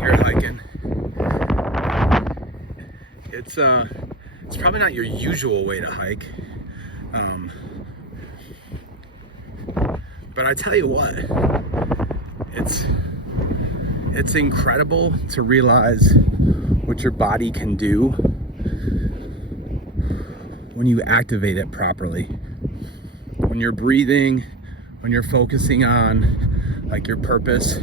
here hiking. It's probably not your usual way to hike. But I tell you what, it's incredible to realize what your body can do when you activate it properly. When you're breathing, when you're focusing on like your purpose.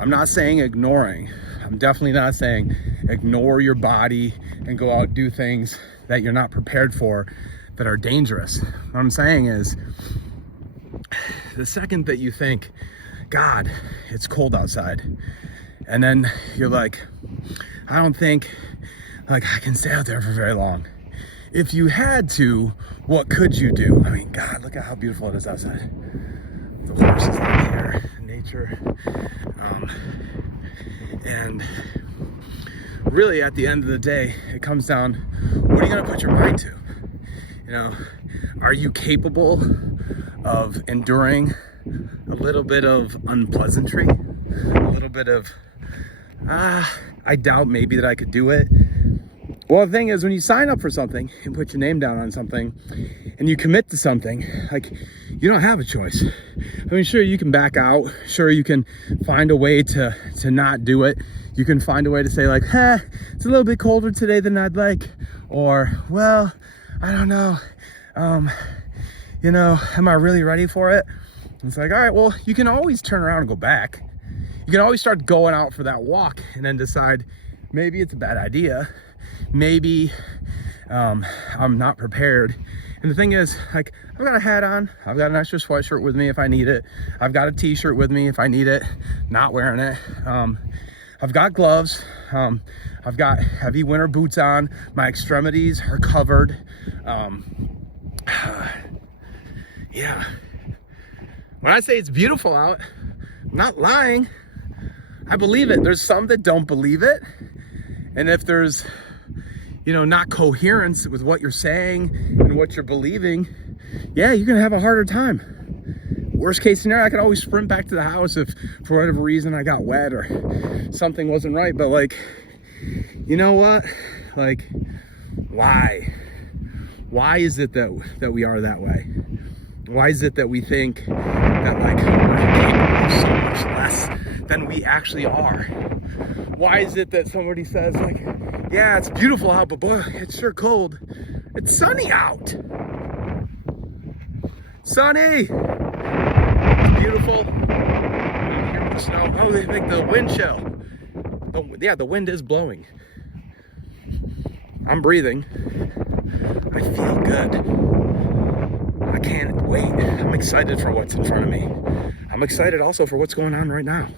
I'm not saying ignoring. I'm definitely not saying ignore your body and go out and do things that you're not prepared for that are dangerous. What I'm saying is, the second that you think, God, it's cold outside, and then you're like, I don't think like I can stay out there for very long. If you had to, what could you do? I mean, God, look at how beautiful it is outside. The horses out here, nature. And really at the end of the day, it comes down, what are you gonna put your mind to? You know, are you capable of enduring a little bit of unpleasantry? A little bit of, I doubt maybe that I could do it. Well, the thing is, when you sign up for something and put your name down on something and you commit to something, like, you don't have a choice. I mean, sure, you can back out. Sure, you can find a way to not do it. You can find a way to say like, it's a little bit colder today than I'd like. Or, well, I don't know. You know, am I really ready for it? It's like, all right, well, you can always turn around and go back. You can always start going out for that walk and then decide, maybe it's a bad idea. Maybe I'm not prepared. And the thing is, like, I've got a hat on. I've got an extra sweatshirt with me if I need it. I've got a t-shirt with me if I need it, not wearing it. I've got gloves. I've got heavy winter boots on. My extremities are covered. Yeah. When I say it's beautiful out, I'm not lying. I believe it. There's some that don't believe it. And if there's, you know, not coherence with what you're saying and what you're believing, yeah, you're gonna have a harder time. Worst case scenario, I could always sprint back to the house if for whatever reason I got wet or something wasn't right. But like, you know what? Like, why? Why is it that we are that way? Why is it that we think that like we're capable of so much less than we actually are? Why is it that somebody says like, yeah, it's beautiful out, but boy, it's sure cold. It's sunny out. Sunny. It's beautiful. I'm hearing the snow. Oh, they make the wind chill. Yeah, the wind is blowing. I'm breathing. I feel good. I can't wait. I'm excited for what's in front of me. I'm excited also for what's going on right now.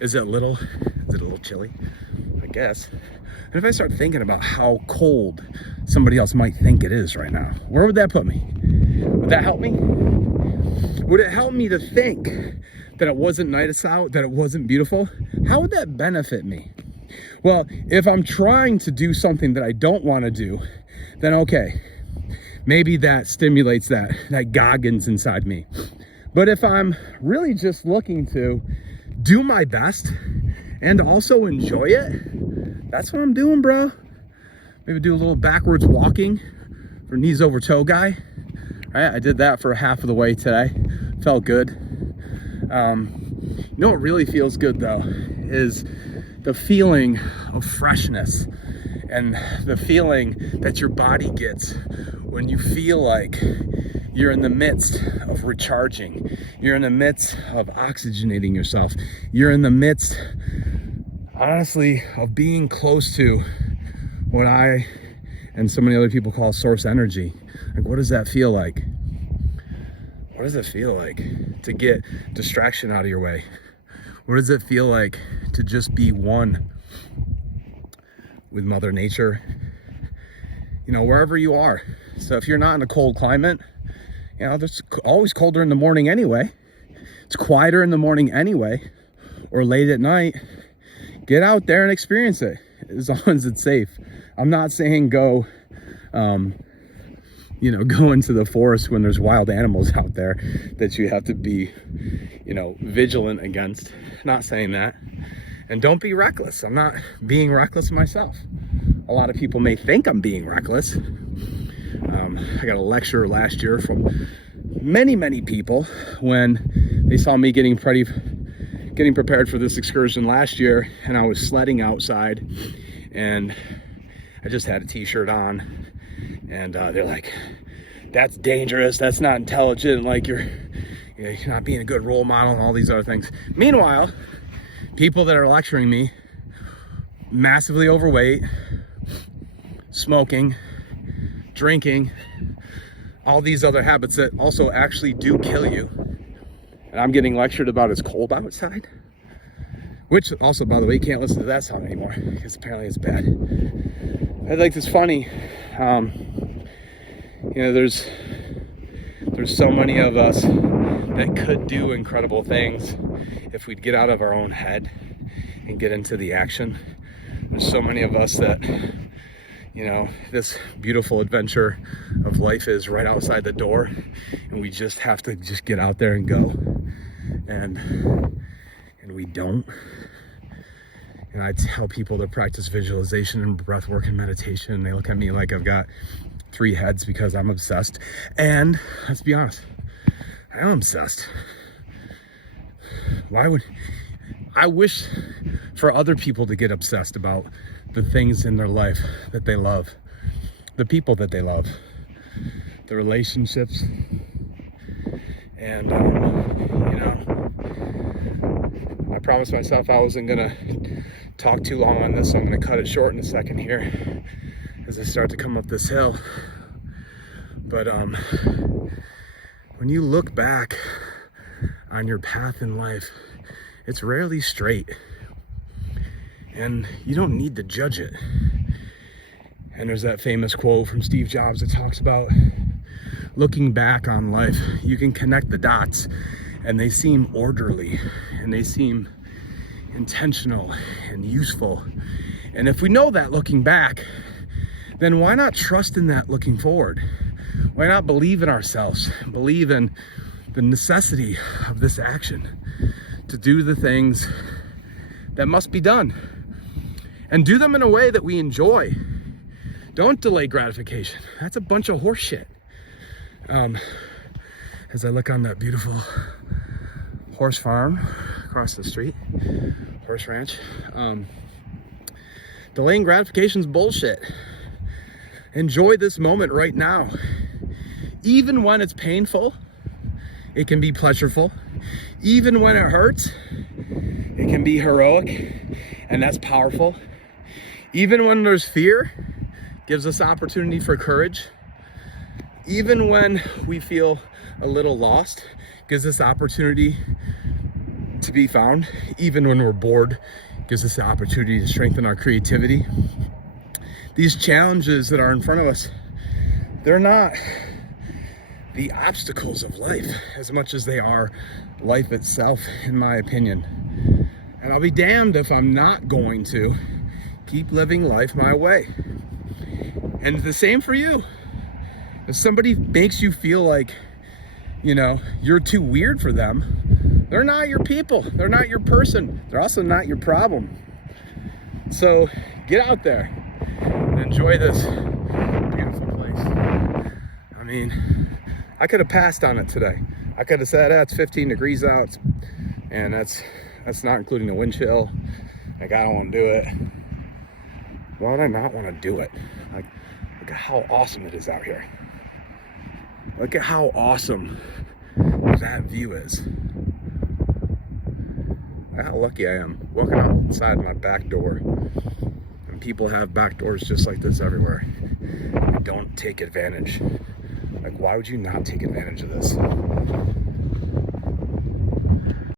Is it a little chilly? I guess. And if I start thinking about how cold somebody else might think it is right now, where would that put me? Would that help me? Would it help me to think that it wasn't nice out, that it wasn't beautiful? How would that benefit me? Well, if I'm trying to do something that I don't want to do, then okay, maybe that stimulates that Goggins inside me. But if I'm really just looking to do my best and also enjoy it, that's what I'm doing, bro. Maybe do a little backwards walking for knees over toe guy. All right, I did that for half of the way today. Felt good. You know what really feels good though is the feeling of freshness and the feeling that your body gets when you feel like you're in the midst of recharging. You're in the midst of oxygenating yourself. You're in the midst, honestly, of being close to what I and so many other people call source energy. Like, what does that feel like? What does it feel like to get distraction out of your way? What does it feel like to just be one with Mother Nature? You know, wherever you are. So if you're not in a cold climate, you know, it's always colder in the morning anyway. It's quieter in the morning anyway, or late at night. Get out there and experience it as long as it's safe. I'm not saying go, go into the forest when there's wild animals out there that you have to be, vigilant against. Not saying that. And don't be reckless. I'm not being reckless myself. A lot of people may think I'm being reckless. I got a lecture last year from many people when they saw me getting prepared for this excursion last year, and I was sledding outside, and I just had a t-shirt on, and they're like, that's dangerous, that's not intelligent, like you're not being a good role model, and all these other things. Meanwhile, people that are lecturing me, massively overweight, smoking, drinking, all these other habits that also actually do kill you. And I'm getting lectured about it's cold outside, which also, by the way, you can't listen to that song anymore because apparently it's bad. I think it's funny. There's so many of us that could do incredible things if we'd get out of our own head and get into the action. There's so many of us that, this beautiful adventure of life is right outside the door, and we just have to just get out there and go. And we don't. And I tell people to practice visualization and breath work and meditation, and they look at me like I've got 3 heads because I'm obsessed. And let's be honest, I am obsessed. I wish for other people to get obsessed about the things in their life that they love, the people that they love, the relationships. And I promised myself I wasn't gonna talk too long on this, so I'm gonna cut it short in a second here as I start to come up this hill. But when you look back on your path in life, it's rarely straight, and you don't need to judge it. And there's that famous quote from Steve Jobs that talks about looking back on life, you can connect the dots and they seem orderly and they seem intentional and useful. And if we know that looking back, then why not trust in that looking forward? Why not believe in ourselves, believe in the necessity of this action to do the things that must be done, and do them in a way that we enjoy. Don't delay gratification. That's a bunch of horse shit. As I look on that beautiful horse farm across the street, horse ranch, delaying gratification is bullshit. Enjoy this moment right now. Even when it's painful, it can be pleasurable. Even when it hurts, it can be heroic, and that's powerful. Even when there's fear, gives us opportunity for courage. Even when we feel a little lost, gives us opportunity to be found. Even when we're bored, gives us the opportunity to strengthen our creativity. These challenges that are in front of us, they're not the obstacles of life as much as they are life itself, in my opinion. And I'll be damned if I'm not going to keep living life my way. And the same for you. If somebody makes you feel like, you're too weird for them, they're not your people. They're not your person. They're also not your problem. So get out there and enjoy this beautiful place. I mean, I could have passed on it today. I could have said, it's 15 degrees out, and that's not including the wind chill. Like, I don't want to do it. Why would I not want to do it? Like, look at how awesome it is out here. Look at how awesome that view is. Look how lucky I am walking outside my back door. And people have back doors just like this everywhere. Don't take advantage. Like, why would you not take advantage of this?